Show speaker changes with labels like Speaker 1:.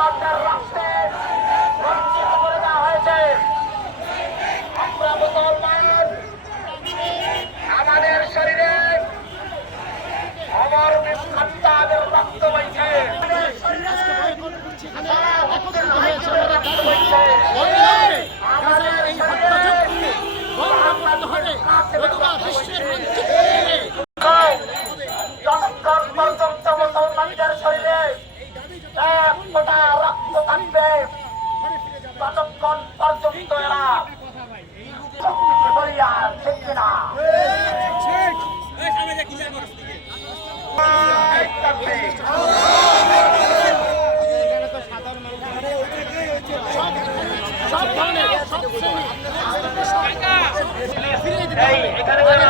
Speaker 1: মুসলমানদের রাখতে বঞ্চিত করে দেওয়া হয়েছে। আমরা মুসলমান আমাদের শরীরে অমর খান্তাদের রক্ত বইছে। বিশ্বের পর্যন্ত মুসলমানদের শরীরে এই এখানে